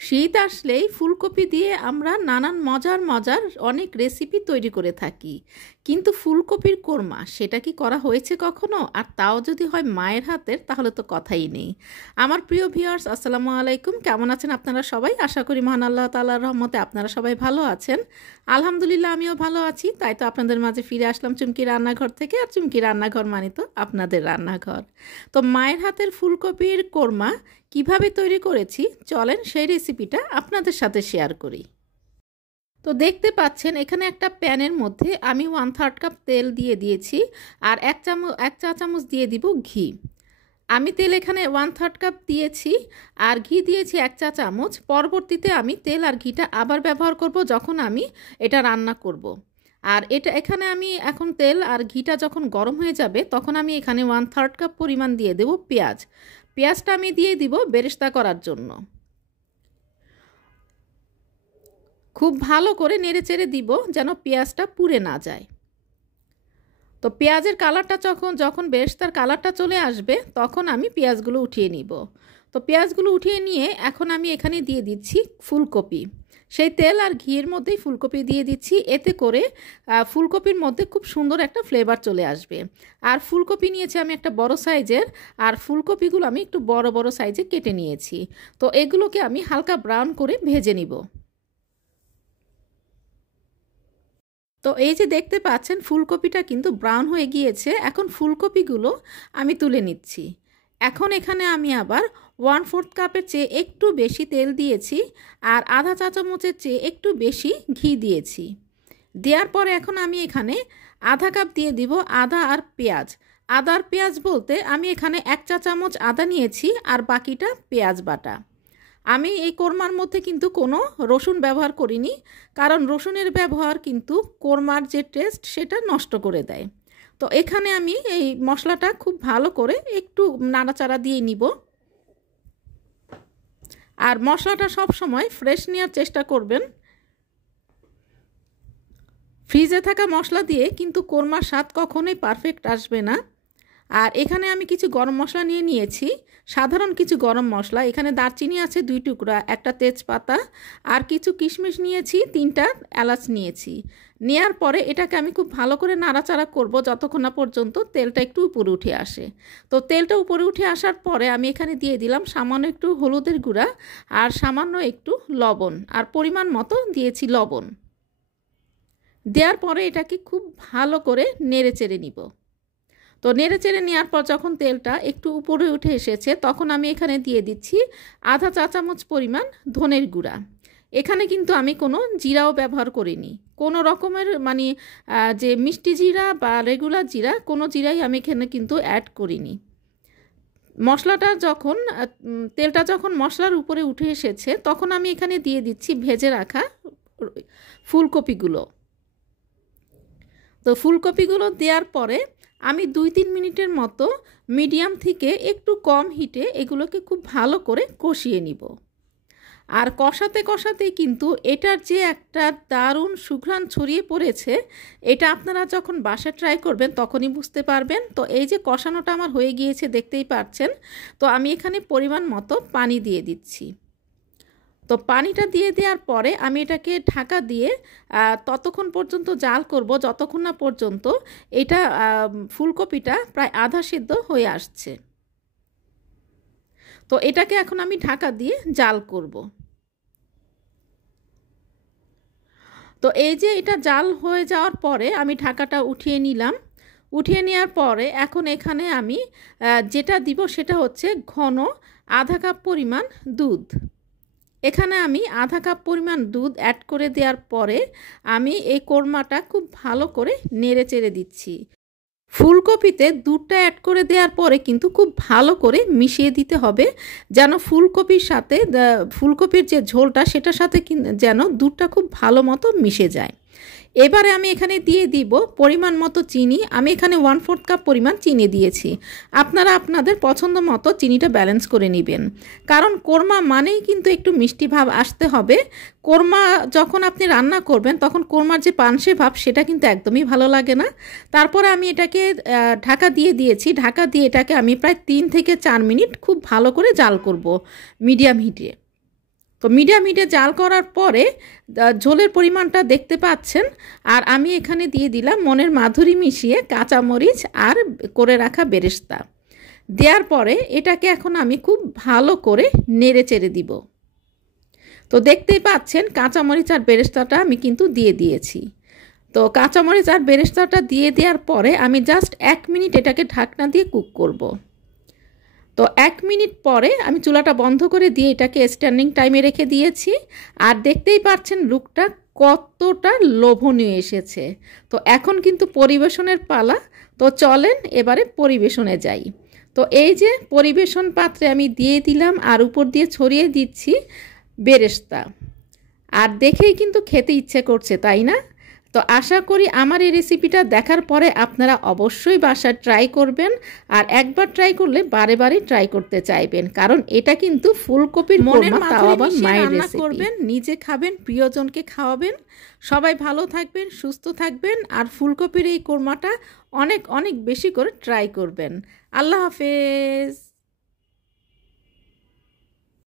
শীত আসলেই ফুলকপি দিয়ে আমরা নানান মজার মজার অনেক রেসিপি তৈরি করে থাকি, কিন্তু ফুলকপির কোরমা সেটা কি করা হয়েছে কখনো? আর তাও যদি হয় মায়ের হাতের, তাহলে তো কথাই নেই। আমার প্রিয় ভিউয়ার্স, আসসালামু আলাইকুম। কেমন আছেন আপনারা সবাই? আশা করি মহান আল্লাহ তাআলার রহমতে আপনারা সবাই ভালো আছেন। আলহামদুলিল্লাহ, আমিও ভালো আছি। তাই তো আপনাদের মাঝে ফিরে আসলাম চুমকি রান্নাঘর থেকে। আর চুমকি রান্নাঘর মানে তো আপনাদের রান্নাঘর। তো মায়ের হাতের ফুলকপির কোরমা কিভাবে তৈরি করেছি, চলেন সেই রেসিপিটা আপনাদের সাথে শেয়ার করি। তো দেখতে পাচ্ছেন এখানে একটা প্যানের মধ্যে আমি 1/3 কাপ তেল দিয়ে দিয়েছি, আর এক চা চামচ দিয়ে দিব ঘি। আমি তেল এখানে 1/3 কাপ দিয়েছি, আর ঘি দিয়েছি 1 চা চামচ। পরবর্তীতে আমি তেল আর ঘিটা আবার ব্যবহার করব যখন আমি এটা রান্না করব। আর এখানে আমি এখন তেল আর ঘিটা যখন গরম হয়ে যাবে, তখন আমি এখানে 1/3 কাপ পরিমাণ দিয়ে দেব পেঁয়াজ। পেঁয়াজটা আমি দিয়ে দিব বেরেস্তা করার জন্য। খুব ভালো করে নেড়েচেড়ে দিব যেন পেঁয়াজটা পুড়ে না যায়। তো পেঁয়াজের কালারটা যখন বেরেস্তার কালারটা চলে আসবে, তখন আমি পেঁয়াজগুলো উঠিয়ে নিব। তো পেঁয়াজগুলো উঠিয়ে নিয়ে এখন আমি এখানে দিয়ে দিচ্ছি ফুলকপি। সেই তেল আর ঘিয়ের মধ্যেই ফুলকপি দিয়ে দিচ্ছি, এতে করে ফুলকপির মধ্যে খুব সুন্দর একটা ফ্লেভার চলে আসবে। আর ফুলকপি নিয়েছি আমি একটা বড় সাইজের, আর ফুলকপিগুলো আমি একটু বড় বড় সাইজে কেটে নিয়েছি। তো এগুলোকে আমি হালকা ব্রাউন করে ভেজে নিব। তো এই যে দেখতে পাচ্ছেন ফুলকপিটা কিন্তু ব্রাউন হয়ে গিয়েছে। এখন ফুলকপিগুলো আমি তুলে নিচ্ছি। এখন এখানে আমি আবার 1/4 কাপের চেয়ে একটু বেশি তেল দিয়েছি, আর আধা চা চামচের চেয়ে একটু বেশি ঘি দিয়েছি। দেওয়ার পরে এখন আমি এখানে আধা কাপ দিয়ে দিব আদা আর পেঁয়াজ। আদা আর পেঁয়াজ বলতে আমি এখানে 1 চা চামচ আদা নিয়েছি, আর বাকিটা পেঁয়াজ বাটা। আমি এই কোরমার মধ্যে কিন্তু কোনো রসুন ব্যবহার করিনি, কারণ রসুনের ব্যবহার কিন্তু কোরমার যে টেস্ট সেটা নষ্ট করে দেয়। তো এখানে আমি এই মশলাটা খুব ভালো করে একটু নাড়াচাড়া দিয়ে নিব। আর মশলাটা সব সময় ফ্রেশ নেওয়ার চেষ্টা করবেন। ফ্রিজে থাকা মশলা দিয়ে কিন্তু কোরমার স্বাদ কখনোই পারফেক্ট আসবে না। আর এখানে আমি কিছু গরম মশলা নিয়েছি, সাধারণ কিছু গরম মশলা। এখানে দারচিনি আছে 2 টুকরা, একটা তেজপাতা, আর কিছু কিশমিশ নিয়েছি, 3টা এলাচ নিয়েছি। নেয়ার পরে এটাকে আমি খুব ভালো করে নাড়াচাড়া করব যতক্ষণ না পর্যন্ত তেলটা একটু উপরে উঠে আসে। তো তেলটা উপরে উঠে আসার পরে আমি এখানে দিয়ে দিলাম সামান্য একটু হলুদের গুঁড়া, আর সামান্য একটু লবণ, আর পরিমাণ মতো দিয়েছি লবণ। দেওয়ার পরে এটাকে খুব ভালো করে নেড়েচেড়ে নিব। তো নেড়েচেড়ে নেওয়ার পর যখন তেলটা একটু উপরে উঠে এসেছে, তখন আমি এখানে দিয়ে দিচ্ছি আধা চা চামচ পরিমাণ ধনের গুঁড়া। এখানে কিন্তু আমি কোনো জিরাও ব্যবহার করিনি, কোনো রকমের মানে যে মিষ্টি জিরা বা রেগুলার জিরা, কোনো জিরাই আমি এখানে কিন্তু অ্যাড করিনি। মশলাটা যখন তেলটা যখন মশলার উপরে উঠে এসেছে, তখন আমি এখানে দিয়ে দিচ্ছি ভেজে রাখা ফুলকপিগুলো। তো ফুলকপিগুলো দেওয়ার পরে আমি 2-3 মিনিটের মতো মিডিয়াম থেকে একটু কম হিটে এগুলোকে খুব ভালো করে কষিয়ে নিব। আর কষাতে কষাতে কিন্তু এটার যে একটা দারুণ সুঘ্রাণ ছড়িয়ে পড়েছে, এটা আপনারা যখন বাসায় ট্রাই করবেন তখনই বুঝতে পারবেন। তো এই যে কষানোটা আমার হয়ে গিয়েছে দেখতেই পাচ্ছেন। তো আমি এখানে পরিমাণ মতো পানি দিয়ে দিচ্ছি। তো পানিটা দিয়ে দেওয়ার পরে আমি এটাকে ঢাকা দিয়ে ততক্ষণ পর্যন্ত জাল করব যতক্ষণ না পর্যন্ত এটা ফুলকপিটা প্রায় আধা সিদ্ধ হয়ে আসছে। তো এটাকে এখন আমি ঢাকা দিয়ে জাল করব। তো এই যে এটা জাল হয়ে যাওয়ার পরে আমি ঢাকাটা উঠিয়ে নিলাম। উঠিয়ে নেওয়ার পরে এখন এখানে আমি যেটা দিব সেটা হচ্ছে ঘন আধা কাপ পরিমাণ দুধ। এখানে আমি আধা কাপ পরিমাণ দুধ অ্যাড করে দেওয়ার পরে আমি এই কোরমাটা খুব ভালো করে নেড়েচেড়ে দিচ্ছি। ফুলকপিতে দুধটা অ্যাড করে দেওয়ার পরে কিন্তু খুব ভালো করে মিশিয়ে দিতে হবে, যেন ফুলকপির সাথে ফুলকপির যে ঝোলটা সেটার সাথে যেন দুধটা খুব ভালো মতো মিশে যায়। এবারে আমি এখানে দিয়ে দিব পরিমাণ মতো চিনি। আমি এখানে 1/4 কাপ পরিমাণ চিনি দিয়েছি। আপনারা আপনাদের পছন্দ মতো চিনিটা ব্যালেন্স করে নেবেন, কারণ কোরমা মানেই কিন্তু একটু মিষ্টি ভাব আসতে হবে। কোরমা যখন আপনি রান্না করবেন তখন কোরমার যে পানসে ভাব সেটা কিন্তু একদমই ভালো লাগে না। তারপরে আমি এটাকে ঢাকা দিয়ে দিয়েছি। ঢাকা দিয়ে এটাকে আমি প্রায় 3 থেকে 4 মিনিট খুব ভালো করে জাল করব মিডিয়াম হিটে। তো মিডিয়ামে জাল করার পরে ঝোলের পরিমাণটা দেখতে পাচ্ছেন। আর আমি এখানে দিয়ে দিলাম মনের মাধুরী মিশিয়ে কাঁচামরিচ আর করে রাখা বেরেস্তা। দেওয়ার পরে এটাকে এখন আমি খুব ভালো করে নেড়ে চেড়ে দিব। তো দেখতেই পাচ্ছেন কাঁচামরিচ আর বেরেস্তাটা আমি কিন্তু দিয়ে দিয়েছি। তো কাঁচামরিচ আর বেরেস্তাটা দিয়ে দেওয়ার পরে আমি জাস্ট 1 মিনিট এটাকে ঢাকনা দিয়ে কুক করব। তো 1 মিনিট পরে আমি চুলাটা বন্ধ করে দিয়ে এটাকে স্ট্যান্ডিং টাইমে রেখে দিয়েছি। আর দেখতেই পাচ্ছেন লুকটা কতটা লোভনীয় এসেছে। তো এখন কিন্তু পরিবেশনের পালা। তো চলেন এবারে পরিবেশনে যাই। তো এই যে পরিবেশন পাত্রে আমি দিয়ে দিলাম আর উপর দিয়ে ছড়িয়ে দিচ্ছি বেরেস্তা। আর দেখেই কিন্তু খেতে ইচ্ছে করছে, তাই না? তো আশা করি আমার এই রেসিপিটা দেখার পরে আপনারা অবশ্যই বাসায় ট্রাই করবেন। আর একবার ট্রাই করলে বারে বারে ট্রাই করতে চাইবেন, কারণ এটা কিন্তু ফুলকপির কোরমা, তাও আবার মায়ের রেসিপি। করবেন, নিজে খাবেন, প্রিয়জনকে খাওয়াবেন। সবাই ভালো থাকবেন, সুস্থ থাকবেন। আর ফুলকপির এই কোরমাটা অনেক অনেক বেশি করে ট্রাই করবেন। আল্লাহ হাফেজ।